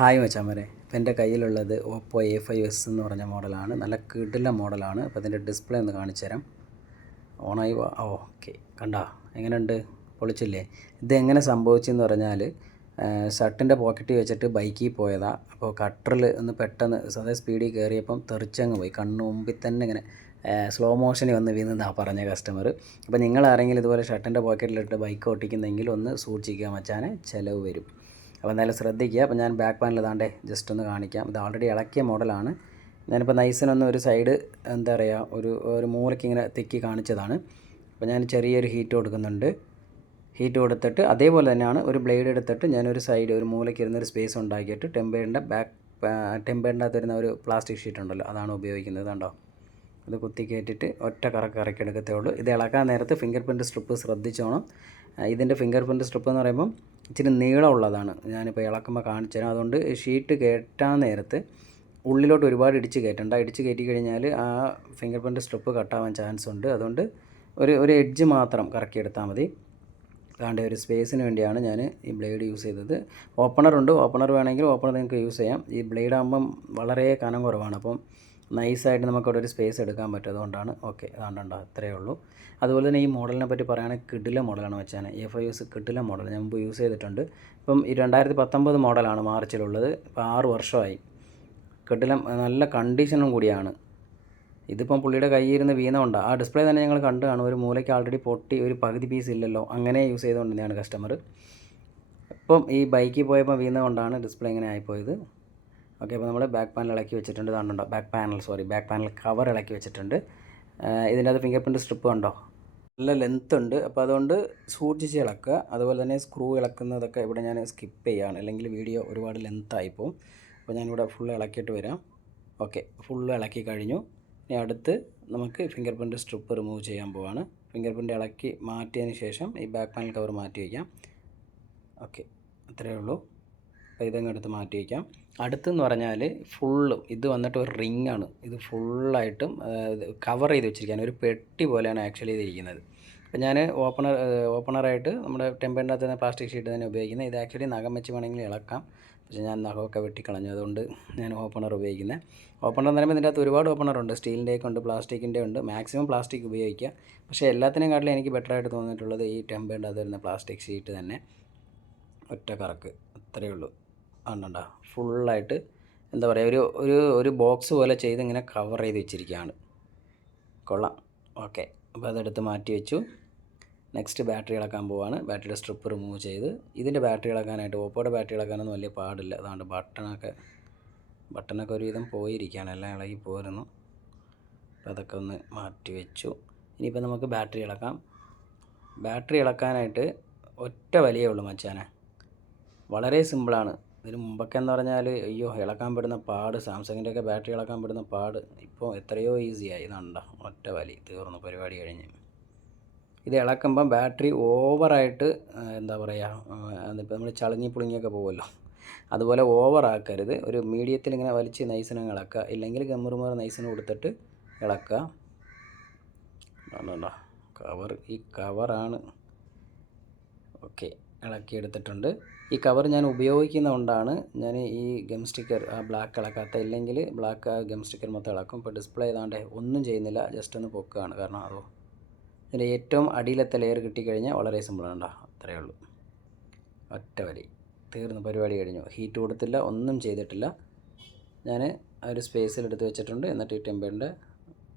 Hi മച്ചാമരെ. ഇപ്പം എന്റെ കയ്യിലുള്ളത് ഓപ്പോ എ ഫൈവ് എസ് എന്ന് പറഞ്ഞ മോഡലാണ്. നല്ല കിടില മോഡലാണ്. അപ്പോൾ അതിന്റെ ഡിസ്പ്ലേ ഒന്ന് കാണിച്ചു തരാം. ഓണായി ഓക്കെ. കണ്ടാ? എങ്ങനെയുണ്ട്? പൊളിച്ചില്ലേ? ഇത് എങ്ങനെ സംഭവിച്ചെന്ന് പറഞ്ഞാൽ ഷർട്ടിന്റെ പോക്കറ്റിൽ വെച്ചിട്ട് ബൈക്കിൽ പോയതാ. അപ്പോൾ കട്ടറിൽ ഒന്ന് പെട്ടെന്ന് സ്വതേ സ്പീഡിൽ കയറിയപ്പം തെറിച്ചങ്ങ് പോയി. കണ്ണു മുമ്പിൽ തന്നെ ഇങ്ങനെ സ്ലോ മോഷനിൽ വന്ന് വീണെന്നാണ് പറഞ്ഞ കസ്റ്റമർ അപ്പോൾ നിങ്ങൾ ആരെങ്കിലും ഇതുപോലെ ഷർട്ടിന്റെ പോക്കറ്റിലിട്ട് ബൈക്ക് ഓട്ടിക്കുന്നെങ്കിൽ ഒന്ന് സൂക്ഷിക്കുക മച്ചാനെ. ചിലവ് വരും. അപ്പോൾ എന്തായാലും ശ്രദ്ധിക്കുക. അപ്പോൾ ഞാൻ ബാക്ക് പാനൽ ഇതാണ്ടേ ജസ്റ്റ് ഒന്ന് കാണിക്കാം. ഇത് ഓൾറെഡി ഇളക്കിയ മോഡലാണ് ഞാനിപ്പോൾ നൈസിനൊന്ന് ഒരു സൈഡ് എന്താ പറയുക ഒരു ഒരു മൂലയ്ക്ക് ഇങ്ങനെ തെക്കി കാണിച്ചതാണ്. അപ്പോൾ ഞാൻ ചെറിയൊരു ഹീറ്റ് കൊടുക്കുന്നുണ്ട്. ഹീറ്റ് കൊടുത്തിട്ട് അതേപോലെ തന്നെയാണ് ഒരു ബ്ലേഡ് എടുത്തിട്ട് ഞാനൊരു സൈഡ് ഒരു മൂലയ്ക്ക് ഇരുന്നൊരു സ്പേസ് ഉണ്ടാക്കിയിട്ട് ടെമ്പേറിന്റെ ബാക്ക് ടെമ്പേറിന്റെ അകത്ത് വരുന്ന ഒരു പ്ലാസ്റ്റിക് ഷീറ്റ് ഉണ്ടല്ലോ അതാണ് ഉപയോഗിക്കുന്നത് കണ്ടോ? അത് കുത്തി കയറ്റിയിട്ട് ഒറ്റ കറക്ക് ഇറക്കിയെടുക്കത്തേ ഉള്ളൂ. ഇത് ഇളക്കാൻ നേരത്ത് ഫിംഗർ പ്രിന്റ് സ്ട്രിപ്പ് ശ്രദ്ധിച്ചോണം ഇതിന്റെ ഫിംഗർ പ്രിന്റ് സ്ട്രിപ്പ് എന്ന് പറയുമ്പം ഇച്ചിരി നീളമുള്ളതാണ്. ഞാനിപ്പോൾ ഇളക്കുമ്പോൾ കാണിച്ചു തരാം. അതുകൊണ്ട് ഷീറ്റ് കയറ്റാൻ നേരത്ത് ഉള്ളിലോട്ട് ഒരുപാട് ഇടിച്ച് കയറ്റണ്ട ഇടിച്ച് കയറ്റി കഴിഞ്ഞാൽ ആ ഫിംഗർ പ്രിന്റ് സ്ട്രിപ്പ് കട്ടാവാൻ ചാൻസ് ഉണ്ട്. അതുകൊണ്ട് ഒരു ഒരു എഡ്ജ് മാത്രം കറക്കി എടുത്താൽ മതി. അതാണ്ട് ഒരു സ്പേസിന് വേണ്ടിയാണ് ഞാൻ ഈ ബ്ലേഡ് യൂസ് ചെയ്തത്. ഓപ്പണർ ഉണ്ട് ഓപ്പണർ വേണമെങ്കിൽ ഓപ്പണർ നിങ്ങൾക്ക് യൂസ് ചെയ്യാം. ഈ ബ്ലേഡ് ആകുമ്പം വളരെ കനം കുറവാണ്. അപ്പം നൈസായിട്ട് നമുക്ക് അവിടെ ഒരു സ്പേസ് എടുക്കാൻ പറ്റും അതുകൊണ്ടാണ് ഓക്കെ അതാണ് അത്രയേ ഉള്ളൂ. അതുപോലെ തന്നെ ഈ മോഡലിനെ പറ്റി പറയുകയാണെങ്കിൽ കിഡില മോഡലാണ് വെച്ചാൽ എഫ് ഫൈവ് യൂസ് കിഡില മോഡൽ ഞാൻ മുമ്പ് യൂസ് ചെയ്തിട്ടുണ്ട്. ഇപ്പം ഈ രണ്ടായിരത്തി പത്തൊമ്പത് മോഡലാണ് മാർച്ചിലുള്ളത്. ഇപ്പോൾ ആറ് വർഷമായി. കിഡില നല്ല കണ്ടീഷനും കൂടിയാണ്. ഇതിപ്പം പുള്ളിയുടെ കയ്യിൽ ഇരുന്ന് വീണുകൊണ്ടാണ് ആ ഡിസ്പ്ലേ തന്നെ ഞങ്ങൾ കണ്ടു കാണും ഒരു മൂലയ്ക്ക് ആൾറെഡി പൊട്ടി ഒരു പകുതി പീസ് ഇല്ലല്ലോ. അങ്ങനെ യൂസ് ചെയ്തുകൊണ്ടിരുന്നതാണ് കസ്റ്റമർ ഇപ്പം ഈ ബൈക്കിൽ പോയപ്പോൾ വീണുകൊണ്ടാണ് ഡിസ്പ്ലേ ഇങ്ങനെ ആയിപ്പോയത്. ഓക്കെ അപ്പോൾ നമ്മൾ ബാക്ക് പാനൽ ഇളക്കി വെച്ചിട്ടുണ്ട്. കണ്ടുണ്ടോ back panel sorry back panel cover ഇളക്കി വെച്ചിട്ടുണ്ട്. ഇതിന്റെ അത് ഫിംഗർ പ്രിന്റ് സ്ട്രിപ്പ് കണ്ടോ? നല്ല ലെങ്ത് ഉണ്ട്. അപ്പോൾ അതുകൊണ്ട് സൂക്ഷിച്ച് ഇളക്കുക. അതുപോലെ തന്നെ സ്ക്രൂ ഇളക്കുന്നതൊക്കെ ഇവിടെ ഞാൻ സ്കിപ്പ് ചെയ്യുകയാണ്. അല്ലെങ്കിൽ വീഡിയോ ഒരുപാട് ലെങ്ത് ആയിപ്പോവും അപ്പോൾ ഞാനിവിടെ ഫുൾ ഇളക്കിയിട്ട് വരാം. ഓക്കെ ഫുള്ള് ഇളക്കി കഴിഞ്ഞു. ഇനി അടുത്ത് നമുക്ക് ഫിംഗർ പ്രിന്റ് സ്ട്രിപ്പ് റിമൂവ് ചെയ്യാൻ പോവാണ്. ഫിംഗർ പ്രിന്റ് ഇളക്കി മാറ്റിയതിന് ശേഷം ഈ ബാക്ക് പാനൽ കവർ മാറ്റി വയ്ക്കാം. ഓക്കെ അത്രയേ ഉള്ളൂ. അപ്പോൾ ഇതങ്ങ് എടുത്ത് മാറ്റി വയ്ക്കാം അടുത്തെന്ന് പറഞ്ഞാൽ ഫുള്ള് ഇത് വന്നിട്ട് ഒരു റിംഗ് ആണ്. ഇത് ഫുള്ളായിട്ടും കവർ ചെയ്ത് വെച്ചിരിക്കുകയാണ്. ഒരു പെട്ടി പോലെയാണ് ആക്ച്വലി ഇതിരിക്കുന്നത്. അപ്പോൾ ഞാൻ ഓപ്പണർ ഓപ്പണറായിട്ട് നമ്മുടെ ടെമ്പറിന്റെ അകത്ത് തന്നെ പ്ലാസ്റ്റിക് ഷീറ്റ് തന്നെ ഉപയോഗിക്കുന്നത്. ഇത് ആക്ച്വലി നഖം വെച്ച് വേണമെങ്കിൽ ഇളക്കാം. പക്ഷേ ഞാൻ നഖമൊക്കെ വെട്ടിക്കളഞ്ഞു. അതുകൊണ്ട് ഞാൻ ഓപ്പണർ ഉപയോഗിക്കുന്നത് ഓപ്പണർ എന്ന് പറയുമ്പോൾ ഇതിന്റെ അകത്ത് ഒരുപാട് ഓപ്പണർ ഉണ്ട്. സ്റ്റീലിന്റെയൊക്കെ ഉണ്ട് പ്ലാസ്റ്റിക്കിന്റെ ഉണ്ട്. മാക്സിമം പ്ലാസ്റ്റിക് ഉപയോഗിക്കുക. പക്ഷേ എല്ലാത്തിനും കാട്ടിലും എനിക്ക് ബെറ്ററായിട്ട് തോന്നിയിട്ടുള്ളത് ഈ ടെമ്പറിന്റെ അകത്ത് വരുന്ന പ്ലാസ്റ്റിക് ഷീറ്റ് തന്നെ. ഒറ്റ കറക്ക്. അത്രയേ ഉള്ളൂ. കണ്ടണ്ട ഫുള്ളായിട്ട് എന്താ പറയുക ഒരു ഒരു ഒരു ബോക്സ് പോലെ ചെയ്ത് ഇങ്ങനെ കവർ ചെയ്ത് വെച്ചിരിക്കുകയാണ്. കൊള്ളാം. ഓക്കെ. അപ്പോൾ അതെടുത്ത് മാറ്റി വെച്ചു. നെക്സ്റ്റ് ബാറ്ററി ഇളക്കാൻ പോവാണ്. ബാറ്ററിയുടെ സ്ട്രിപ്പ് റിമൂവ് ചെയ്ത് ഇതിന്റെ ബാറ്ററി ഇളക്കാനായിട്ട് ഓപ്പോയുടെ ബാറ്ററി ഇളക്കാനൊന്നും വലിയ പാടില്ല. അതുകൊണ്ട് ബട്ടണൊക്കെ ബട്ടണൊക്കെ ഒരുവിധം പോയിരിക്കുകയാണ്. എല്ലാം ഇളകി പോരുന്നു. അപ്പോൾ അതൊക്കെ ഒന്ന് മാറ്റി വെച്ചു. ഇനിയിപ്പോൾ നമുക്ക് ബാറ്ററി ഇളക്കാം. ബാറ്ററി ഇളക്കാനായിട്ട് ഒറ്റ വലിയേ ഉള്ളൂ മച്ചാനെ. വളരെ സിമ്പിളാണ്. ഇതിന് മുമ്പൊക്കെ എന്ന് പറഞ്ഞാൽ അയ്യോ ഇളക്കാൻ പെടുന്ന പാട് സാംസങ്ങിന്റെയൊക്കെ ബാറ്ററി ഇളക്കാൻ പെടുന്ന പാട് ഇപ്പോൾ എത്രയോ ഈസിയായി ഇതാണ്ട ഒറ്റ വലി തീർന്നു പരിപാടി കഴിഞ്ഞ്. ഇത് ഇളക്കുമ്പം ബാറ്ററി ഓവറായിട്ട് എന്താ പറയുക അതിപ്പോൾ നമ്മൾ ചളുങ്ങി പുളിങ്ങിയൊക്കെ പോകുമല്ലോ അതുപോലെ ഓവറാക്കരുത് ഒരു മീഡിയത്തിൽ ഇങ്ങനെ വലിച്ച് നൈസിനങ്ങ് ഇളക്കുക. ഇല്ലെങ്കിൽ ഗമ്മുറുമുറ നൈസിന് കൊടുത്തിട്ട് ഇളക്കുക. കവർ ഈ കവറാണ് ഓക്കെ ഇളക്കിയെടുത്തിട്ടുണ്ട്. ഈ കവർ ഞാൻ ഉപയോഗിക്കുന്നതുകൊണ്ടാണ് ഞാൻ ഈ ഗം സ്റ്റിക്കർ ബ്ലാക്ക് ഇളക്കാത്ത ഇല്ലെങ്കിൽ ബ്ലാക്ക് ഗം സ്റ്റിക്കർ മൊത്തം ഇളക്കും. ഇപ്പോൾ ഡിസ്പ്ലേ ഏതാണ്ട് ഒന്നും ചെയ്യുന്നില്ല ജസ്റ്റ് ഒന്ന് പൊക്കുകയാണ്. കാരണം അതോ ഇതിന്റെ ഏറ്റവും അടിയിലത്തെ ലെയർ കിട്ടിക്കഴിഞ്ഞാൽ വളരെ സിമ്പിളാണ് കേട്ടോ അത്രയേ ഉള്ളൂ. ഒറ്റ വരി. തീർന്നു. പരിപാടി കഴിഞ്ഞു. ഹീറ്റ് കൊടുത്തില്ല ഒന്നും ചെയ്തിട്ടില്ല. ഞാൻ ഒരു സ്പേസിൽ എടുത്ത് വെച്ചിട്ടുണ്ട്. എന്നിട്ട് ഈ ടെമ്പറിന്റെ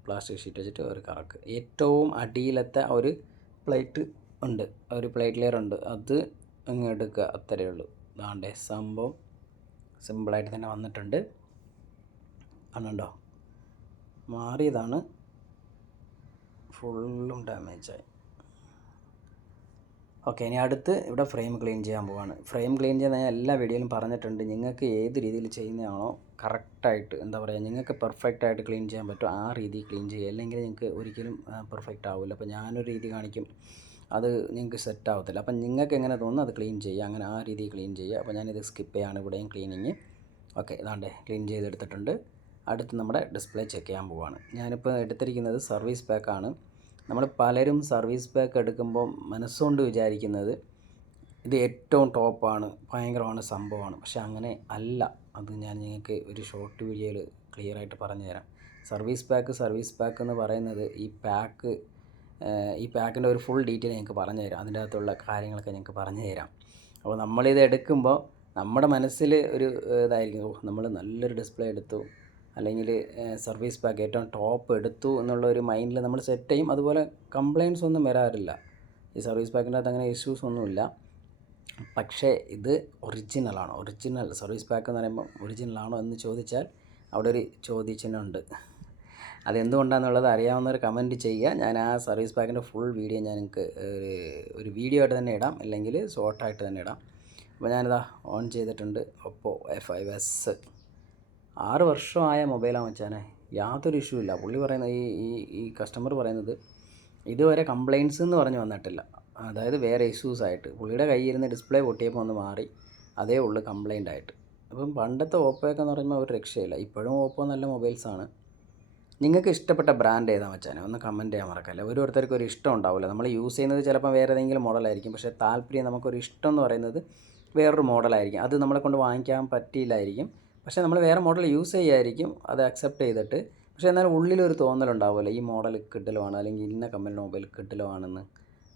പ്ലാസ്റ്റിക് ഷീറ്റ് വെച്ചിട്ട് ഒരു കറക്ക്. ഏറ്റവും അടിയിലത്തെ ഒരു പ്ലേറ്റ് ഉണ്ട്. ഒരു പ്ലേറ്റ് ലെയർ ഉണ്ട്. അത് അങ്ങ് എടുക്കുക അത്രയേ ഉള്ളൂ. അതാണ്ട് സംഭവം സിമ്പിളായിട്ട് തന്നെ വന്നിട്ടുണ്ട്. ആണുണ്ടോ മാറിയതാണ്. ഫുള്ളും ഡാമേജായി. ഓക്കെ ഇനി അടുത്ത് ഇവിടെ ഫ്രെയിം ക്ലീൻ ചെയ്യാൻ പോവാണ്. ഫ്രെയിം ക്ലീൻ ചെയ്യാൻ ഞാൻ എല്ലാ വീഡിയോയിലും പറഞ്ഞിട്ടുണ്ട്. നിങ്ങൾക്ക് ഏത് രീതിയിൽ ചെയ്യുന്നതാണോ കറക്റ്റായിട്ട് എന്താ പറയുക നിങ്ങൾക്ക് പെർഫെക്റ്റ് ആയിട്ട് ക്ലീൻ ചെയ്യാൻ പറ്റും. ആ രീതിയിൽ ക്ലീൻ ചെയ്യുക. അല്ലെങ്കിൽ നിങ്ങൾക്ക് ഒരിക്കലും പെർഫെക്റ്റ് ആവില്ല അപ്പോൾ ഞാനൊരു രീതി കാണിക്കും. അത് നിങ്ങൾക്ക് സെറ്റ് ആവത്തില്ല. അപ്പം നിങ്ങൾക്ക് എങ്ങനെ തോന്നുന്നു അത് ക്ലീൻ ചെയ്യുക? അങ്ങനെ ആ രീതിയിൽ ക്ലീൻ ചെയ്യുക. അപ്പോൾ ഞാനിത് സ്കിപ്പ് ചെയ്യാണ് ഇവിടെയും ക്ലീനിങ് ഓക്കെ ഇതാണ്ടേ ക്ലീൻ ചെയ്തെടുത്തിട്ടുണ്ട്. അടുത്ത് നമ്മുടെ ഡിസ്പ്ലേ ചെക്ക് ചെയ്യാൻ പോവാണ്. ഞാനിപ്പോൾ എടുത്തിരിക്കുന്നത് സർവീസ് പാക്കാണ് നമ്മൾ പലരും സർവീസ് പാക്ക് എടുക്കുമ്പോൾ മനസ്സുകൊണ്ട് വിചാരിക്കുന്നത് ഇത് ഏറ്റവും ടോപ്പാണ് ഭയങ്കരമാണ് സംഭവമാണ്. പക്ഷെ അങ്ങനെ അല്ല. അത് ഞാൻ നിങ്ങൾക്ക് ഒരു ഷോർട്ട് വീഡിയോയിൽ ക്ലിയറായിട്ട് പറഞ്ഞു തരാം സർവീസ് പാക്ക് സർവീസ് പാക്ക് എന്ന് പറയുന്നത് ഈ പാക്ക് ഈ പാക്കിന്റെ ഒരു ഫുൾ ഡീറ്റെയിൽ ഞങ്ങൾക്ക് പറഞ്ഞു തരാം. അതിന്റെ അകത്തുള്ള കാര്യങ്ങളൊക്കെ ഞങ്ങൾക്ക് പറഞ്ഞു തരാം. അപ്പോൾ നമ്മളിത് എടുക്കുമ്പോൾ നമ്മുടെ മനസ്സിൽ ഒരു ഇതായിരിക്കും. നമ്മൾ നല്ലൊരു ഡിസ്പ്ലേ എടുത്തു. അല്ലെങ്കിൽ സർവീസ് പാക്ക് ഏറ്റവും ടോപ്പ് എടുത്തു എന്നുള്ള ഒരു മൈൻഡിൽ നമ്മൾ സെറ്റ് ചെയ്യും. അതുപോലെ കംപ്ലയിൻസ് ഒന്നും വരാറില്ല. ഈ സർവീസ് പാക്കിന്റെ അകത്ത് അങ്ങനെ ഇഷ്യൂസ് ഒന്നുമില്ല. പക്ഷേ ഇത് ഒറിജിനലാണോ ഒറിജിനൽ സർവീസ് പാക്ക് എന്ന് പറയുമ്പോൾ ഒറിജിനലാണോ എന്ന് ചോദിച്ചാൽ അവിടെ ഒരു ചോദ്യചിഹ്നമുണ്ട്. അതെന്തുകൊണ്ടാണെന്നുള്ളത് അറിയാവുന്നവർ കമന്റ് ചെയ്യുക. ഞാൻ ആ സർവീസ് പാക്കിന്റെ ഫുൾ വീഡിയോ ഞാൻ നിങ്ങൾക്ക് ഒരു വീഡിയോ ആയിട്ട് തന്നെ ഇടാം. അല്ലെങ്കിൽ ഷോർട്ടായിട്ട് തന്നെ ഇടാം. അപ്പോൾ ഞാനിതാ ഓൺ ചെയ്തിട്ടുണ്ട്. ഒപ്പോ എഫ് ഐ എസ് ആറ് വർഷമായ മൊബൈലാണ് വെച്ചാനെ യാതൊരു ഇഷ്യൂ ഇല്ല. പുള്ളി പറയുന്നത് ഈ ഈ ഈ കസ്റ്റമർ പറയുന്നത് ഇതുവരെ കംപ്ലയിൻസ് എന്ന് പറഞ്ഞ് വന്നിട്ടില്ല. അതായത് വേറെ ഇഷ്യൂസ് ആയിട്ട്. പുള്ളിയുടെ കയ്യിൽ ഇരുന്ന് ഡിസ്പ്ലേ പൊട്ടിയപ്പോൾ ഒന്ന് മാറി. അതേ ഉള്ളൂ കംപ്ലയിന്റ് ആയിട്ട്. അപ്പം പണ്ടത്തെ ഓപ്പോയൊക്കെ എന്ന് പറയുമ്പോൾ ഒരു രക്ഷയില്ല. ഇപ്പോഴും ഓപ്പോ നല്ല മൊബൈൽസാണ് നിങ്ങൾക്ക് ഇഷ്ടപ്പെട്ട ബ്രാൻഡ് ഏതാ വെച്ചാൽ ഒന്ന് കമന്റ് ചെയ്യാൻ മറക്കല്ല. ഓരോരുത്തർക്കും ഒരു ഇഷ്ടം ഉണ്ടാവില്ല നമ്മൾ യൂസ് ചെയ്യുന്നത് ചിലപ്പോൾ വേറെ ഏതെങ്കിലും മോഡലായിരിക്കും പക്ഷേ താല്പര്യം നമുക്കൊരു ഇഷ്ടം എന്ന് പറയുന്നത് വേറൊരു മോഡലായിരിക്കും അത് നമ്മളെ കൊണ്ട് വാങ്ങിക്കാൻ പറ്റിയില്ലായിരിക്കും. പക്ഷേ നമ്മൾ വേറെ മോഡൽ യൂസ് ചെയ്യായിരിക്കും. അത് അക്സെപ്റ്റ് ചെയ്തിട്ട്. പക്ഷേ എന്നാലും ഉള്ളിലൊരു തോന്നലുണ്ടാവുമല്ലോ ഈ മോഡൽ കിട്ടലുമാണ് അല്ലെങ്കിൽ ഇന്ന കമ്പനി മൊബൈൽ കിട്ടലുമാണെന്ന്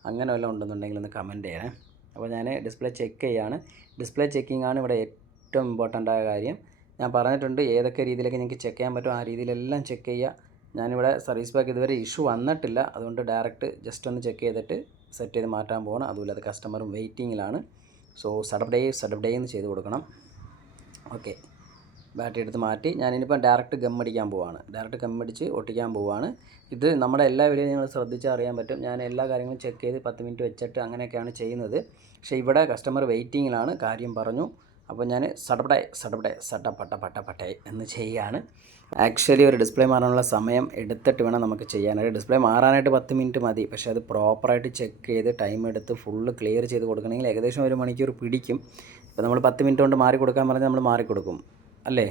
അങ്ങനെ വല്ലതും ഉണ്ടെന്നുണ്ടെങ്കിൽ ഒന്ന് കമന്റ് ചെയ്യണേ. അപ്പോൾ ഞാൻ ഡിസ്പ്ലേ ചെക്ക് ചെയ്യാണ്. ഡിസ്പ്ലേ ചെക്കിംഗ് ആണ് ഇവിടെ ഏറ്റവും ഇമ്പോർട്ടന്റ് ആയ കാര്യം. ഞാൻ പറഞ്ഞിട്ടുണ്ട് ഏതൊക്കെ രീതിയിലൊക്കെ നിങ്ങൾക്ക് ചെക്ക് ചെയ്യാൻ പറ്റും ആ രീതിയിലെല്ലാം ചെക്ക് ചെയ്യുക. ഞാനിവിടെ സർവീസ് ബാക്ക് ഇതുവരെ ഇഷ്യൂ വന്നിട്ടില്ല. അതുകൊണ്ട് ഡയറക്റ്റ് ജസ്റ്റ് ഒന്ന് ചെക്ക് ചെയ്തിട്ട് സെറ്റ് ചെയ്ത് മാറ്റാൻ പോകണം അതുപോലെ അത് കസ്റ്റമറും വെയിറ്റിങ്ങിലാണ് സോ സഡപ്പ് ഡേ സഡപ്പ് ഡേ എന്ന് ചെയ്ത് കൊടുക്കണം. ഓക്കെ ബാറ്ററി എടുത്ത് മാറ്റി. ഞാനിനിപ്പോൾ ഡയറക്റ്റ് ഗം അടിക്കാൻ പോവാണ്. ഡയറക്റ്റ് ഗം അടിച്ച് ഒട്ടിക്കാൻ പോവാണ്. ഇത് നമ്മുടെ എല്ലാ വീഡിയോ നിങ്ങൾ ശ്രദ്ധിച്ചാൽ അറിയാൻ പറ്റും. ഞാൻ എല്ലാ കാര്യങ്ങളും ചെക്ക് ചെയ്ത് പത്ത് മിനിറ്റ് വെച്ചിട്ട് അങ്ങനെയൊക്കെയാണ് ചെയ്യുന്നത്. പക്ഷേ ഇവിടെ കസ്റ്റമർ വെയിറ്റിങ്ങിലാണ് കാര്യം പറഞ്ഞു. അപ്പോൾ ഞാൻ സടപടെ സടപടെ സട്ട പട്ട പട്ടേ എന്ന് ചെയ്യുകയാണ്. ആക്ച്വലി ഒരു ഡിസ്പ്ലേ മാറാനുള്ള സമയം എടുത്തിട്ട് വേണം നമുക്ക് ചെയ്യാനായിട്ട്. ഡിസ്പ്ലേ മാറാനായിട്ട് പത്ത് മിനിറ്റ് മതി. പക്ഷേ അത് പ്രോപ്പറായിട്ട് ചെക്ക് ചെയ്ത് ടൈം എടുത്ത് ഫുള്ള് ക്ലിയർ ചെയ്ത് കൊടുക്കണമെങ്കിൽ ഏകദേശം ഒരു മണിക്കൂർ പിടിക്കും. ഇപ്പോൾ നമ്മൾ പത്ത് മിനിറ്റ് കൊണ്ട് മാറി കൊടുക്കാൻ പറഞ്ഞാൽ നമ്മൾ മാറി കൊടുക്കും. അല്ലേ?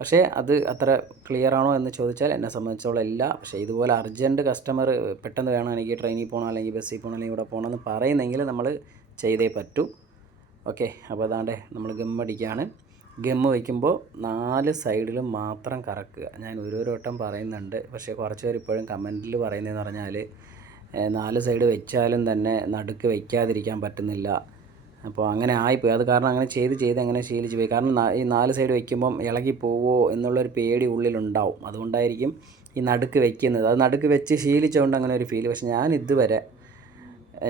പക്ഷേ അത് അത്ര ക്ലിയർ ആണോ എന്ന് ചോദിച്ചാൽ എന്നെ സംബന്ധിച്ചോളം ഇല്ല. പക്ഷേ ഇതുപോലെ അർജന്റ് കസ്റ്റമർ പെട്ടെന്ന് വേണം എനിക്ക് ട്രെയിനിൽ പോകണം അല്ലെങ്കിൽ ബസ്സിൽ പോകണം അല്ലെങ്കിൽ ഇവിടെ പോകണം എന്ന് പറയുന്നെങ്കിൽ നമ്മൾ ചെയ്തേ പറ്റൂ. ഓക്കെ അപ്പോൾ അതാണ്ട് നമ്മൾ ഗം അടിക്കുകയാണ്. ഗം വയ്ക്കുമ്പോൾ നാല് സൈഡിലും മാത്രം കറക്കുക. ഞാൻ ഓരോരോ വട്ടം പറയുന്നുണ്ട് പക്ഷേ കുറച്ച് പേർ ഇപ്പോഴും കമന്റിൽ പറയുന്നതെന്ന് പറഞ്ഞാൽ നാല് സൈഡ് വെച്ചാലും തന്നെ നടുക്ക് വയ്ക്കാതിരിക്കാൻ പറ്റുന്നില്ല. അപ്പോൾ അങ്ങനെ ആയിപ്പോയി. അത് കാരണം അങ്ങനെ ചെയ്ത് ചെയ്ത് അങ്ങനെ ശീലിച്ച് പോയി. കാരണം ഈ നാല് സൈഡ് വയ്ക്കുമ്പം ഇളകി പോവോ എന്നുള്ളൊരു പേടി ഉള്ളിലുണ്ടാവും. അതുകൊണ്ടായിരിക്കും ഈ നടുക്ക് വയ്ക്കുന്നത് അത് നടുക്ക് വെച്ച് ശീലിച്ചുകൊണ്ട് അങ്ങനെ ഒരു ഫീൽ പക്ഷെ ഞാൻ ഇതുവരെ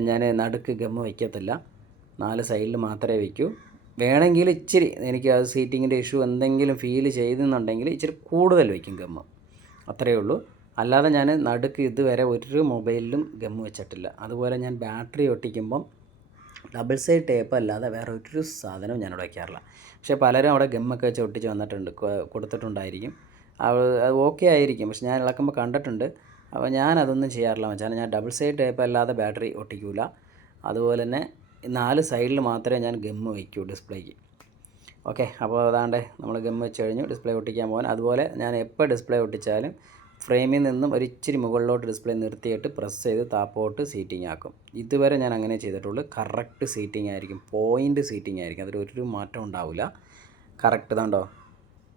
ഞാൻ നടുക്ക് ഗമ്മ വയ്ക്കത്തില്ല. നാല് സൈഡിൽ മാത്രമേ വയ്ക്കൂ വേണമെങ്കിൽ ഇച്ചിരി എനിക്ക് ആ സീറ്റിങ്ങിന്റെ ഇഷ്യൂ എന്തെങ്കിലും ഫീൽ ചെയ്തെന്നുണ്ടെങ്കിൽ ഇച്ചിരി കൂടുതൽ വയ്ക്കും ഗമ്മ് അത്രയേ ഉള്ളൂ. അല്ലാതെ ഞാൻ നടുക്ക് ഇതുവരെ ഒരു മൊബൈലിലും ഗമ്മ് വെച്ചിട്ടില്ല. അതുപോലെ ഞാൻ ബാറ്ററി ഒട്ടിക്കുമ്പം ഡബിൾ സൈഡ് ടേപ്പ് അല്ലാതെ വേറെ ഒരു സാധനവും ഞാൻ വയ്ക്കാറില്ല പക്ഷേ പലരും അവിടെ ഗമ്മൊക്കെ വെച്ച് ഒട്ടിച്ച് വന്നിട്ടുണ്ട്. കൊടുത്തിട്ടുണ്ടായിരിക്കും. അത് അത് ഓക്കെ ആയിരിക്കും. പക്ഷെ ഞാൻ ഇളക്കുമ്പോൾ കണ്ടിട്ടുണ്ട്. അപ്പോൾ ഞാൻ അതൊന്നും ചെയ്യാറില്ല വെച്ചാൽ ഞാൻ ഡബിൾ സൈഡ് ടേപ്പ് അല്ലാതെ ബാറ്ററി ഒട്ടിക്കൂല. അതുപോലെ തന്നെ നാല് സൈഡിൽ മാത്രമേ ഞാൻ ഗമ്മ് വയ്ക്കൂ ഡിസ്പ്ലേക്ക്. ഓക്കെ അപ്പോൾ അതാണ്ട് നമ്മൾ ഗം വെച്ച് കഴിഞ്ഞു ഡിസ്പ്ലേ ഒട്ടിക്കാൻ പോകാൻ അതുപോലെ ഞാൻ എപ്പോൾ ഡിസ്പ്ലേ ഒട്ടിച്ചാലും ഫ്രെയിമിൽ നിന്നും ഒരു ഇച്ചിരി മുകളിലോട്ട് ഡിസ്പ്ലേ നിർത്തിയിട്ട് പ്രസ് ചെയ്ത് താപ്പോട്ട് സീറ്റിംഗ് ആക്കും. ഇതുവരെ ഞാൻ അങ്ങനെ ചെയ്തിട്ടുള്ളൂ. കറക്റ്റ് സീറ്റിംഗ് ആയിരിക്കും പോയിന്റ് സീറ്റിംഗ് ആയിരിക്കും. അതിൽ ഒരു മാറ്റം ഉണ്ടാവില്ല. കറക്റ്റ് ഇതാണ്ടോ?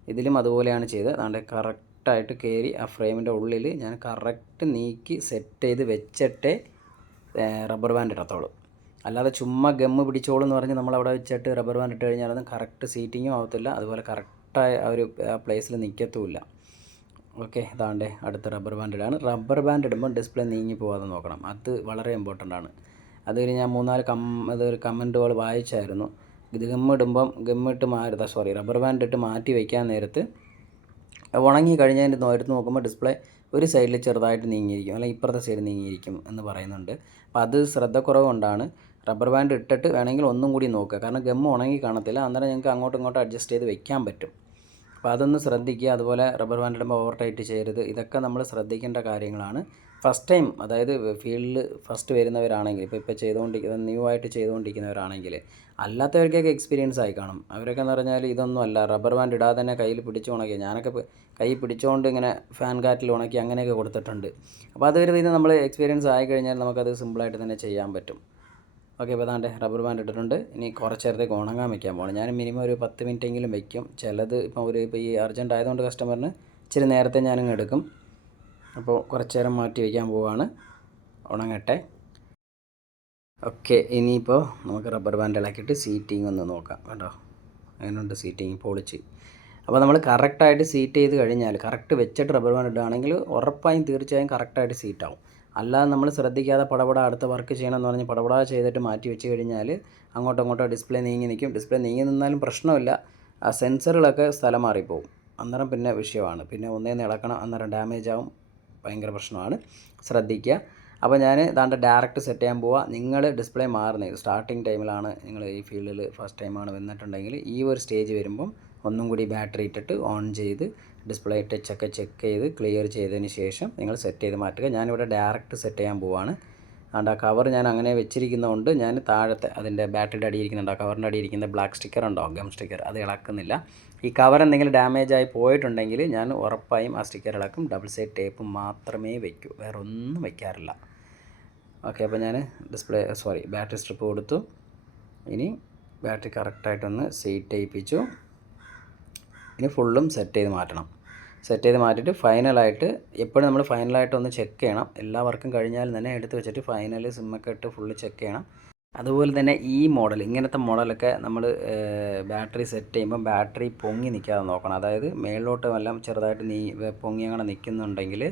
ഇതിലും അതുപോലെയാണ് ചെയ്തത്. അതുകൊണ്ട് കറക്റ്റായിട്ട് കയറി ആ ഫ്രെയിമിന്റെ ഉള്ളിൽ ഞാൻ കറക്റ്റ് നീക്കി സെറ്റ് ചെയ്ത് വെച്ചിട്ടേ റബ്ബർ ബാൻഡ് ഇടത്തുള്ളൂ. അല്ലാതെ ചുമ്മാ ഗമ്മ് പിടിച്ചോളൂ എന്ന് പറഞ്ഞ് നമ്മളവിടെ വെച്ചിട്ട് റബ്ബർ ബാൻഡ് ഇട്ട് കഴിഞ്ഞാൽ അതും കറക്റ്റ് സീറ്റിങ്ങും ആവത്തില്ല. അതുപോലെ കറക്റ്റായ ആ ഒരു പ്ലേസിൽ നിൽക്കത്തുമില്ല ഓക്കെ ഇതാണ്ടേ അടുത്ത റബ്ബർ ബാൻഡ് ഇടാണ് റബ്ബർ ബാൻഡ് ഇടുമ്പോൾ ഡിസ്പ്ലേ നീങ്ങി പോകാതെ നോക്കണം. അത് വളരെ ഇമ്പോർട്ടന്റ് ആണ്. അത് ഞാൻ മൂന്നാൽ കം അതൊരു കമന്റുകൾ വായിച്ചായിരുന്നു. ഇത് ഗമ്മ് ഇടുമ്പം ഗമ്മിട്ട് മാറുക സോറി റബ്ബർ ബാൻഡ് ഇട്ട് മാറ്റി വയ്ക്കാൻ നേരത്ത് ഉണങ്ങി കഴിഞ്ഞതിന്റെ എടുത്ത് നോക്കുമ്പോൾ ഡിസ്പ്ലേ ഒരു സൈഡിൽ ചെറുതായിട്ട് നീങ്ങിയിരിക്കും. അല്ലെങ്കിൽ ഇപ്പുറത്തെ സൈഡ് നീങ്ങിയിരിക്കും എന്ന് പറയുന്നുണ്ട്. അപ്പോൾ അത് ശ്രദ്ധക്കുറവ് കൊണ്ടാണ് റബ്ബർ ബാൻഡ് ഇട്ടിട്ട് വേണമെങ്കിൽ ഒന്നും കൂടി നോക്കുക. കാരണം ഗമ്മ് ഉണങ്ങി കാണത്തില്ല. അന്നേരം ഞങ്ങൾക്ക് അങ്ങോട്ടും ഇങ്ങോട്ടും അഡ്ജസ്റ്റ് ചെയ്ത് വെക്കാൻ പറ്റും. അപ്പോൾ അതൊന്ന് ശ്രദ്ധിക്കുക. അതുപോലെ റബ്ബർ ബാൻഡ് ഇടുമ്പോൾ ഓവർ ടൈറ്റ് ചെയ്യരുത്. ഇതൊക്കെ നമ്മൾ ശ്രദ്ധിക്കേണ്ട കാര്യങ്ങളാണ്. ഫസ്റ്റ് ടൈം അതായത് ഫീൽഡിൽ ഫസ്റ്റ് വരുന്നവരാണെങ്കിൽ ഇപ്പോൾ ഇപ്പോൾ ചെയ്തുകൊണ്ടിരിക്കുന്ന ന്യൂ ആയിട്ട് ചെയ്തുകൊണ്ടിരിക്കുന്നവരാണെങ്കിൽ അല്ലാത്തവർക്കൊക്കെ എക്സ്പീരിയൻസ് ആയി കാണും. അവരൊക്കെ എന്ന് പറഞ്ഞാൽ ഇതൊന്നും അല്ല. റബ്ബർ ബാൻഡ് ഇടാതെ തന്നെ കയ്യിൽ പിടിച്ച് ഉണക്കി ഞാനൊക്കെ കൈ പിടിച്ചുകൊണ്ട് ഇങ്ങനെ ഫാൻ കാറ്റിൽ ഉണക്കി അങ്ങനെയൊക്കെ കൊടുത്തിട്ടുണ്ട്. അപ്പോൾ അതൊരു വിധം നമ്മൾ എക്സ്പീരിയൻസ് ആയി കഴിഞ്ഞാൽ നമുക്കത് സിമ്പിളായിട്ട് തന്നെ ചെയ്യാൻ പറ്റും. ഓക്കെ ഇപ്പോൾ അതാണ്ട് റബ്ബർ ബാൻഡ് ഇട്ടിട്ടുണ്ട്. ഇനി കുറച്ച് നേരത്തേക്ക് ഉണങ്ങാൻ വയ്ക്കാൻ പോകണം ഞാൻ മിനിമം ഒരു പത്ത് മിനിറ്റ് എങ്കിലും വയ്ക്കും ചിലത് ഇപ്പോൾ ഒരു ഇപ്പോൾ ഈ അർജന്റ് ആയതുകൊണ്ട് കസ്റ്റമറിന് ഇച്ചിരി നേരത്തെ ഞാനങ്ങ് എടുക്കും. അപ്പോൾ കുറച്ച് നേരം മാറ്റി വയ്ക്കാൻ പോവാണ്. ഉണങ്ങട്ടെ. ഓക്കെ ഇനിയിപ്പോൾ നമുക്ക് റബ്ബർ ബാൻഡ് ഇളക്കിയിട്ട് സീറ്റിംഗ് ഒന്ന് നോക്കാം കേട്ടോ. അങ്ങനെയുണ്ട് സീറ്റിംഗ് പൊളിച്ച്. അപ്പോൾ നമ്മൾ കറക്റ്റായിട്ട് സീറ്റ് ചെയ്ത് കഴിഞ്ഞാൽ കറക്റ്റ് വെച്ചിട്ട് റബ്ബർ ബാൻഡ് ഇടുകയാണെങ്കിൽ ഉറപ്പായും തീർച്ചയായും കറക്റ്റായിട്ട് സീറ്റ് ആവും. അല്ലാതെ നമ്മൾ ശ്രദ്ധിക്കാതെ പടപട അടുത്ത വർക്ക് ചെയ്യണമെന്ന് പറഞ്ഞ് പടപട ചെയ്തിട്ട് മാറ്റി വെച്ച് കഴിഞ്ഞാൽ അങ്ങോട്ടും ഇങ്ങോട്ടോ ഡിസ്പ്ലേ നീങ്ങി നിൽക്കും. ഡിസ്പ്ലേ നീങ്ങി നിന്നാലും പ്രശ്നമില്ല. ആ സെൻസറുകളൊക്കെ സ്ഥലം മാറിപ്പോവും. അന്നേരം പിന്നെ വിഷയമാണ്. പിന്നെ ഒന്നേന്ന് ഇളക്കണം അന്നേരം ഡാമേജ് ആവും. ഭയങ്കര പ്രശ്നമാണ്. ശ്രദ്ധിക്കുക. അപ്പോൾ ഞാൻ ദാണ്ട് ഡയറക്റ്റ് സെറ്റ് ചെയ്യാൻ പോവാം. നിങ്ങൾ ഡിസ്പ്ലേ മാറുന്നത് സ്റ്റാർട്ടിങ് ടൈമിലാണ് നിങ്ങൾ ഈ ഫീൽഡിൽ ഫസ്റ്റ് ടൈമാണ് വന്നിട്ടുണ്ടെങ്കിൽ ഈ ഒരു സ്റ്റേജ് വരുമ്പം ഒന്നും കൂടി ബാറ്ററി ഇട്ടിട്ട് ഓൺ ചെയ്ത് ഡിസ്പ്ലേ ടച്ചൊക്കെ ചെക്ക് ചെയ്ത് ക്ലിയർ ചെയ്തതിന് ശേഷം നിങ്ങൾ സെറ്റ് ചെയ്ത് മാറ്റുക. ഞാനിവിടെ ഡയറക്റ്റ് സെറ്റ് ചെയ്യാൻ പോവാണ്. അതുകൊണ്ട് ആ കവർ ഞാൻ അങ്ങനെ വെച്ചിരിക്കുന്നതുകൊണ്ട് ഞാൻ താഴത്തെ അതിന്റെ ബാറ്ററിയുടെ അടിയിരിക്കുന്നുണ്ട് ആ കവറിന്റെ അടിയിരിക്കുന്ന ബ്ലാക്ക് സ്റ്റിക്കർ ഉണ്ടോ? Gum sticker. അത് ഇളക്കുന്നില്ല. ഈ കവർ എന്തെങ്കിലും ഡാമേജ് ആയി പോയിട്ടുണ്ടെങ്കിൽ ഞാൻ ഉറപ്പായും ആ സ്റ്റിക്കർ ഇളക്കും. ഡബിൾ സൈഡ് ടേപ്പ് മാത്രമേ വയ്ക്കൂ വേറെ ഒന്നും വയ്ക്കാറില്ല ഓക്കെ അപ്പോൾ ഞാൻ ഡിസ്പ്ലേ സോറി ബാറ്ററി സ്ട്രിപ്പ് കൊടുത്തു. ഇനി ബാറ്ററി കറക്റ്റായിട്ടൊന്ന് സീറ്റ് ചെയ്യിപ്പിച്ചു. ഇനി ഫുള്ളും സെറ്റ് ചെയ്ത് മാറ്റണം. സെറ്റ് ചെയ്ത് മാറ്റിയിട്ട് ഫൈനലായിട്ട് എപ്പോഴും നമ്മൾ ഫൈനലായിട്ട് ഒന്ന് ചെക്ക് ചെയ്യണം. എല്ലാ വർക്കും കഴിഞ്ഞാൽ തന്നെ എടുത്ത് വെച്ചിട്ട് ഫൈനൽ സിമ്മൊക്കെ ഇട്ട് ഫുള്ള് ചെക്ക് ചെയ്യണം. അതുപോലെ തന്നെ ഈ മോഡൽ ഇങ്ങനത്തെ മോഡലൊക്കെ നമ്മൾ ബാറ്ററി സെറ്റ് ചെയ്യുമ്പോൾ ബാറ്ററി പൊങ്ങി നിൽക്കാതെ നോക്കണം. അതായത് മേളിലോട്ട് എല്ലാം ചെറുതായിട്ട് നീ പൊങ്ങി അങ്ങനെ നിൽക്കുന്നുണ്ടെങ്കിൽ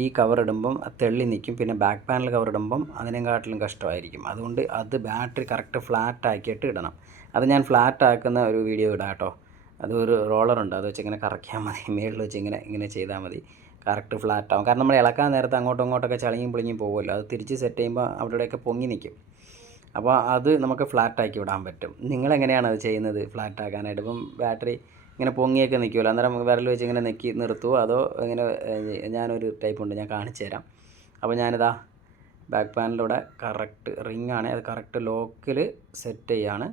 ഈ കവർ ഇടുമ്പം തെള്ളി നിൽക്കും പിന്നെ ബാക്ക് പാനൽ കവർ ഇടുമ്പം അതിനെക്കാട്ടിലും കഷ്ടമായിരിക്കും. അതുകൊണ്ട് അത് ബാറ്ററി കറക്റ്റ് ഫ്ലാറ്റ് ആക്കിയിട്ട് ഇടണം. അത് ഞാൻ ഫ്ലാറ്റ് ആക്കുന്ന ഒരു വീഡിയോ ഇടാം കേട്ടോ അതൊരു റോളറുണ്ട്. അത് വെച്ച് ഇങ്ങനെ കറക്കിയാൽ മതി. മേളിൽ വെച്ച് ഇങ്ങനെ ഇങ്ങനെ ചെയ്താൽ മതി. കറക്റ്റ് ഫ്ലാറ്റ് ആവും. കാരണം നമ്മൾ ഇളക്കാൻ നേരത്ത് അങ്ങോട്ടും ഇങ്ങോട്ടൊക്കെ ചളിയും പൊളിഞ്ഞും പോകുമല്ലോ. അത് തിരിച്ച് സെറ്റ് ചെയ്യുമ്പോൾ അവിടെയൊക്കെ പൊങ്ങി നിൽക്കും അപ്പോൾ അത് നമുക്ക് ഫ്ലാറ്റാക്കി വിടാൻ പറ്റും. നിങ്ങളെങ്ങനെയാണ് അത് ചെയ്യുന്നത്? ഫ്ലാറ്റാക്കാനായിട്ട് ഇപ്പം ബാറ്ററി ഇങ്ങനെ പൊങ്ങിയൊക്കെ നിൽക്കുമല്ലോ അന്നേരം വിരൽ വെച്ച് ഇങ്ങനെ നെക്കി നിർത്തുമോ അതോ ഇങ്ങനെ ഞാനൊരു ടൈപ്പ് ഉണ്ട്. ഞാൻ കാണിച്ചു തരാം. അപ്പോൾ ഞാനിതാ ബാക്ക് പാനലിലൂടെ കറക്റ്റ് റിങ്ങാണ് അത് കറക്റ്റ് ലോക്കിൽ സെറ്റ് ചെയ്യാണ്.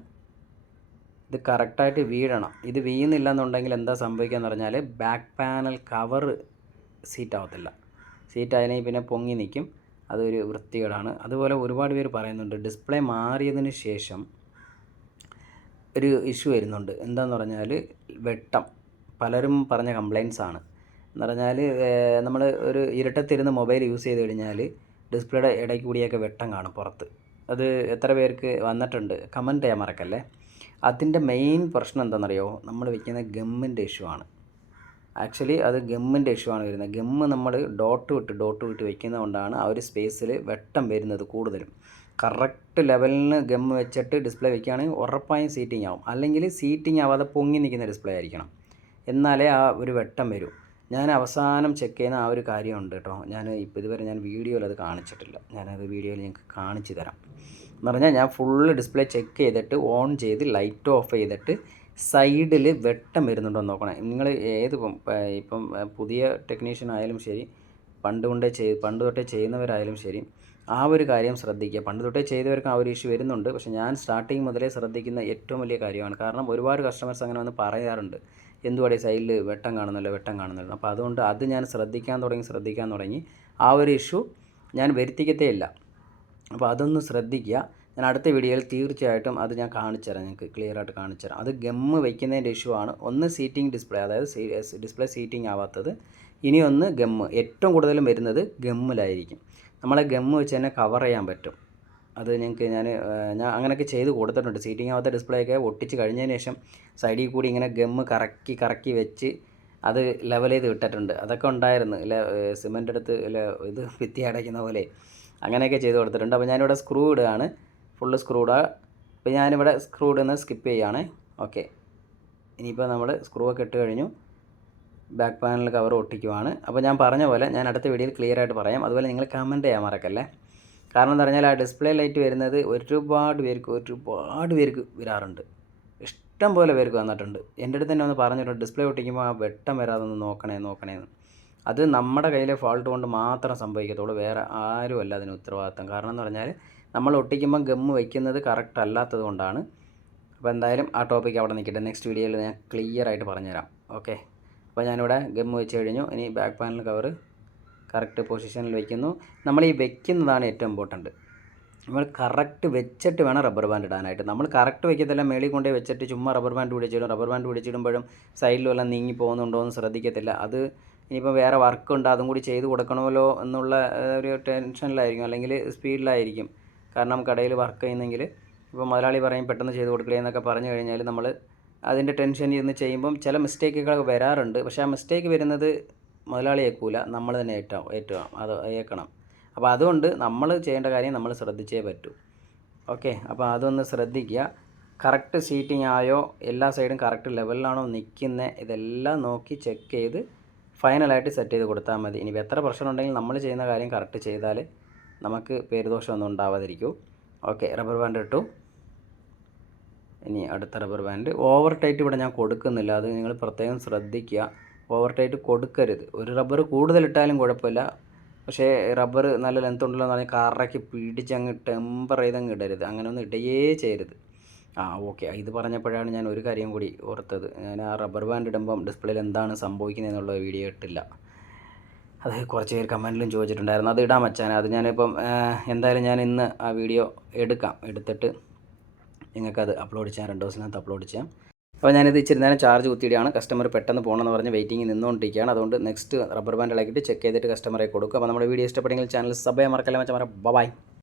ഇത് കറക്റ്റായിട്ട് വീഴണം. ഇത് വീഴുന്നില്ല എന്നുണ്ടെങ്കിൽ എന്താ സംഭവിക്കുക എന്ന് പറഞ്ഞാൽ ബാക്ക് പാനൽ കവർ സീറ്റ് ആവത്തില്ല. സീറ്റ് ആയതിനെ പിന്നെ പൊങ്ങി നിൽക്കും അതൊരു വൃത്തികേടാണ്. അതുപോലെ ഒരുപാട് പേര് പറയുന്നുണ്ട് ഡിസ്പ്ലേ മാറിയതിന് ശേഷം ഒരു ഇഷ്യൂ വരുന്നുണ്ട്. എന്താന്ന് പറഞ്ഞാൽ വെട്ടം. പലരും പറഞ്ഞ കംപ്ലയിൻസ് ആണ്. എന്ന് പറഞ്ഞാൽ നമ്മൾ ഒരു ഇരുട്ടത്തിരുന്ന് മൊബൈൽ യൂസ് ചെയ്ത് കഴിഞ്ഞാൽ ഡിസ്പ്ലേയുടെ ഇടയ്ക്ക് കൂടിയൊക്കെ വെട്ടം കാണും പുറത്ത്. അത് എത്ര പേർക്ക് വന്നിട്ടുണ്ട്? കമന്റ് ചെയ്യാൻ മറക്കല്ലേ? അതിന്റെ മെയിൻ പ്രശ്നം എന്താണെന്നറിയോ? നമ്മൾ വയ്ക്കുന്ന ഗമ്മിന്റെ ഇഷ്യൂ ആണ്. ആക്ച്വലി അത് ഗമ്മിന്റെ ഇഷ്യൂ ആണ് വരുന്നത്. ഗമ്മ് നമ്മൾ ഡോട്ട് വിട്ട് ഡോട്ട് വിട്ട് വെക്കുന്നത് കൊണ്ടാണ് ആ ഒരു സ്പേസിൽ വെട്ടം വരുന്നത് കൂടുതലും. കറക്റ്റ് ലെവലിന് ഗമ്മ് വെച്ചിട്ട് ഡിസ്പ്ലേ വെക്കുകയാണെങ്കിൽ ഉറപ്പായും സീറ്റിംഗ് ആവും. അല്ലെങ്കിൽ സീറ്റിംഗ് ആവാതെ പൊങ്ങി നിൽക്കുന്ന ഡിസ്പ്ലേ ആയിരിക്കണം. എന്നാലേ ആ ഒരു വെട്ടം വരൂ. ഞാൻ അവസാനം ചെക്ക് ചെയ്യുന്ന ആ ഒരു കാര്യമുണ്ട് കേട്ടോ. ഞാൻ ഇപ്പോൾ ഇതുവരെ ഞാൻ വീഡിയോയിൽ അത് കാണിച്ചിട്ടില്ല. ഞാനത് വീഡിയോയിൽ നിങ്ങൾക്ക് കാണിച്ചു തരാം. എന്ന് പറഞ്ഞാൽ ഞാൻ ഫുള്ള് ഡിസ്പ്ലേ ചെക്ക് ചെയ്തിട്ട് ഓൺ ചെയ്ത് ലൈറ്റ് ഓഫ് ചെയ്തിട്ട് സൈഡിൽ വെട്ടം വരുന്നുണ്ടോ എന്ന് നോക്കണം. നിങ്ങൾ ഏത് ഇപ്പം പുതിയ ടെക്നീഷ്യൻ ആയാലും ശരി പണ്ട് കൊണ്ടേ ചെയ് പണ്ട് തൊട്ടേ ചെയ്യുന്നവരായാലും ശരി ആ ഒരു കാര്യം ശ്രദ്ധിക്കുക. പണ്ട് തൊട്ടേ ചെയ്തവർക്ക് ആ ഒരു ഇഷ്യൂ വരുന്നുണ്ട്. പക്ഷേ ഞാൻ സ്റ്റാർട്ടിങ് മുതലേ ശ്രദ്ധിക്കുന്ന ഏറ്റവും വലിയ കാര്യമാണ്. കാരണം ഒരുപാട് കസ്റ്റമേഴ്സ് അങ്ങനെ വന്ന് പറയാറുണ്ട്. എന്തുവാടേ സൈഡിൽ വെട്ടം കാണുന്നല്ലോ വെട്ടം കാണുന്നല്ലോ. അപ്പോൾ അതുകൊണ്ട് അത് ഞാൻ ശ്രദ്ധിക്കാൻ തുടങ്ങി ശ്രദ്ധിക്കാൻ തുടങ്ങി ആ ഒരു ഇഷ്യൂ ഞാൻ വരുത്തിക്കത്തേ ഇല്ല. അപ്പോൾ അതൊന്ന് ശ്രദ്ധിക്കുക. ഞാൻ അടുത്ത വീഡിയോയിൽ തീർച്ചയായിട്ടും അത് ഞാൻ കാണിച്ചു തരാം നിങ്ങൾക്ക് ക്ലിയർ ആയിട്ട് കാണിച്ചു തരാം അത് ഗമ്മ് വയ്ക്കുന്നതിന്റെ ഇഷ്യൂ ആണ്. ഒന്ന് സീറ്റിംഗ് ഡിസ്പ്ലേ അതായത് ഡിസ്പ്ലേ സീറ്റിംഗ് ആവാത്തത്. ഇനി ഒന്ന് ഗമ്മ് ഏറ്റവും കൂടുതലും വരുന്നത് ഗമ്മിലായിരിക്കും. നമ്മളെ ഗമ്മ് വെച്ച് തന്നെ കവർ ചെയ്യാൻ പറ്റും. അത് ഞങ്ങൾക്ക് ഞാൻ ഞാൻ അങ്ങനെയൊക്കെ ചെയ്ത് കൊടുത്തിട്ടുണ്ട്. സീറ്റിംഗ് ആവാത്ത ഡിസ്പ്ലേ ഒക്കെ ഒട്ടിച്ച് കഴിഞ്ഞതിന് ശേഷം സൈഡിൽ കൂടി ഇങ്ങനെ ഗമ്മ് കറക്കി കറക്കി വെച്ച് അത് ലെവൽ ചെയ്ത് വിട്ടിട്ടുണ്ട് അതൊക്കെ ഉണ്ടായിരുന്നു. ഇല്ല സിമന്റ് എടുത്ത് ഇല്ല ഇത് ഭിത്തി അടയ്ക്കുന്ന പോലെ. അങ്ങനെയൊക്കെ ചെയ്ത് കൊടുത്തിട്ടുണ്ട്. അപ്പോൾ ഞാനിവിടെ സ്ക്രൂ ഇടുകയാണ്. ഫുള്ള് സ്ക്രൂ ഇടുക അപ്പോൾ ഞാനിവിടെ സ്ക്രൂ ഇടുന്ന സ്കിപ്പ് ചെയ്യുകയാണ്. ഓക്കെ ഇനിയിപ്പോൾ നമ്മൾ സ്ക്രൂ ഒക്കെ ഇട്ട് കഴിഞ്ഞു. ബാക്ക് പാനൽ കവർ ഒട്ടിക്കുവാണ്. അപ്പോൾ ഞാൻ പറഞ്ഞ പോലെ ഞാൻ അടുത്ത വീഡിയോയിൽ ക്ലിയർ ആയിട്ട് പറയാം. അതുപോലെ നിങ്ങൾ കമന്റ് ചെയ്യാൻ മറക്കല്ലേ. കാരണം എന്ന് പറഞ്ഞാൽ ആ ഡിസ്പ്ലേ ലൈറ്റ് വരുന്നത് ഒരുപാട് പേർക്ക് ഒരുപാട് പേർക്ക് വരാറുണ്ട്. ഇഷ്ടം പോലെ പേർക്ക് വന്നിട്ടുണ്ട്. എന്റെ അടുത്ത് തന്നെ ഒന്ന് പറഞ്ഞിട്ടുണ്ട് ഡിസ്പ്ലേ ഒട്ടിക്കുമ്പോൾ ആ വെട്ടം വരാതെ ഒന്ന് നോക്കണേ നോക്കണേ എന്ന് അത് നമ്മുടെ കയ്യിലെ ഫോൾട്ട് കൊണ്ട് മാത്രം സംഭവിക്കത്തുള്ളൂ. വേറെ ആരും അല്ല അതിന് ഉത്തരവാദിത്തം. കാരണം എന്ന് പറഞ്ഞാൽ നമ്മൾ ഒട്ടിക്കുമ്പോൾ ഗമ്മ് വയ്ക്കുന്നത് കറക്റ്റ് അല്ലാത്തത് കൊണ്ടാണ്. അപ്പോൾ എന്തായാലും ആ ടോപ്പിക്ക് അവിടെ നിൽക്കട്ടെ. നെക്സ്റ്റ് വീഡിയോയിൽ ഞാൻ ക്ലിയർ ആയിട്ട് പറഞ്ഞുതരാം. ഓക്കെ അപ്പോൾ ഞാനിവിടെ ഗമ്മ് വെച്ച് കഴിഞ്ഞു. ഇനി ബാക്ക് പാനൽ കവർ കറക്റ്റ് പൊസിഷനിൽ വയ്ക്കുന്നു നമ്മൾ ഈ വെക്കുന്നതാണ് ഏറ്റവും ഇമ്പോർട്ടന്റ് നമ്മൾ കറക്റ്റ് വെച്ചിട്ട് വേണം റബ്ബർ ബാൻഡ് ഇടാനായിട്ട്. നമ്മൾ കറക്റ്റ് വയ്ക്കത്തില്ല മേളിൽ കൊണ്ടേ വെച്ചിട്ട് ചുമ്മാ റബ്ബർ ബാൻഡ് പിടിച്ചിടും. റബ്ബർ ബാൻഡ് പിടിച്ചിടുമ്പോഴും സൈഡിലും എല്ലാം നീങ്ങി പോകുന്നുണ്ടോ എന്ന് ശ്രദ്ധിക്കത്തില്ല. അത് ഇനിയിപ്പോൾ വേറെ വർക്ക് ഉണ്ട് അതും കൂടി ചെയ്ത് കൊടുക്കണമല്ലോ എന്നുള്ള ഒരു ടെൻഷനിലായിരിക്കും അല്ലെങ്കിൽ സ്പീഡിലായിരിക്കും കാരണം കടയിൽ വർക്ക് ചെയ്യുന്നെങ്കിൽ ഇപ്പോൾ മുതലാളി പറയും പെട്ടെന്ന് ചെയ്ത് കൊടുക്കലേ എന്നൊക്കെ പറഞ്ഞു കഴിഞ്ഞാൽ നമ്മൾ അതിന്റെ ടെൻഷൻ ഇരുന്ന് ചെയ്യുമ്പം ചില മിസ്റ്റേക്കുകൾ വരാറുണ്ട്. പക്ഷേ ആ മിസ്റ്റേക്ക് വരുന്നത് മുതലാളി ഏൽക്കൂല നമ്മൾ തന്നെ ഏറ്റവും ഏറ്റവും അത് ഏൽക്കണം. അപ്പോൾ അതുകൊണ്ട് നമ്മൾ ചെയ്യേണ്ട കാര്യം നമ്മൾ ശ്രദ്ധിച്ചേ പറ്റൂ. ഓക്കെ അപ്പോൾ അതൊന്ന് ശ്രദ്ധിക്കുക. കറക്റ്റ് സീറ്റിംഗ് ആയോ എല്ലാ സൈഡും കറക്റ്റ് ലെവലിലാണോ നിൽക്കുന്നത് ഇതെല്ലാം നോക്കി ചെക്ക് ചെയ്ത് ഫൈനലായിട്ട് സെറ്റ് ചെയ്ത് കൊടുത്താൽ മതി. ഇനി എത്ര പ്രശ്നം ഉണ്ടെങ്കിൽ നമ്മൾ ചെയ്യുന്ന കാര്യം കറക്റ്റ് ചെയ്താൽ നമുക്ക് പേരുദോഷമൊന്നും ഉണ്ടാവാതിരിക്കൂ. ഓക്കെ റബ്ബർ ബാൻഡ് ഇട്ടു. ഇനി അടുത്ത റബ്ബർ ബാൻഡ്. ഓവർ ടൈറ്റ് ഇവിടെ ഞാൻ കൊടുക്കുന്നില്ല. അത് നിങ്ങൾ പ്രത്യേകം ശ്രദ്ധിക്കുക. ഓവർ ടൈറ്റ് കൊടുക്കരുത്. ഒരു റബ്ബർ കൂടുതലിട്ടാലും കുഴപ്പമില്ല. പക്ഷേ റബ്ബർ നല്ല ലെങ്ത് ഉണ്ടല്ലോ എന്ന് പറഞ്ഞാൽ കാറക്കി പിടിച്ചങ്ങ് ടെമ്പർ ചെയ്തങ്ങ് ഇടരുത്. അങ്ങനെ ഒന്നും ഇടയേ ചെയ്യരുത്. ആ ഓക്കെ. ഇത് പറഞ്ഞപ്പോഴാണ് ഞാൻ ഒരു കാര്യം കൂടി ഓർത്തത്. ഞാൻ ആ റബ്ബർ ബാൻഡ് ഇടുമ്പം ഡിസ്പ്ലേയിൽ എന്താണ് സംഭവിക്കുന്നത് എന്നുള്ള വീഡിയോ ഇട്ടില്ല. അത് കുറച്ച് പേര് കമന്റിലും ചോദിച്ചിട്ടുണ്ടായിരുന്നു. അത് ഇടാൻ വച്ചാൽ അത് ഞാനിപ്പം എന്തായാലും ഞാൻ ഇന്ന് ആ വീഡിയോ എടുക്കാം. എടുത്തിട്ട് നിങ്ങൾക്കത് അപ്ലോഡ് ചെയ്യാം. രണ്ട് ദിവസത്തിനകത്ത് അപ്ലോഡ് ചെയ്യാം. അപ്പോൾ ഞാനിത് ഇച്ചിരി നേരം ചാർജ് കുത്തിയിടിയാണ് കസ്റ്റമർ പെട്ടെന്ന് പോകണമെന്ന് പറഞ്ഞ് വെയിറ്റിംഗ് നിന്നുകൊണ്ടിരിക്കുകയാണ്. അതുകൊണ്ട് നെക്സ്റ്റ് റബ്ബർ ബാൻഡ് ഇളക്കിയിട്ട് ചെക്ക് ചെയ്തിട്ട് കസ്റ്റമറെ കൊടുക്കും അപ്പോൾ നമ്മുടെ വീഡിയോ ഇഷ്ടപ്പെട്ടെങ്കിൽ ചാനൽ സബ് ചെയ്യാൻ മറക്കല്ല മച്ചാൽ ബൈ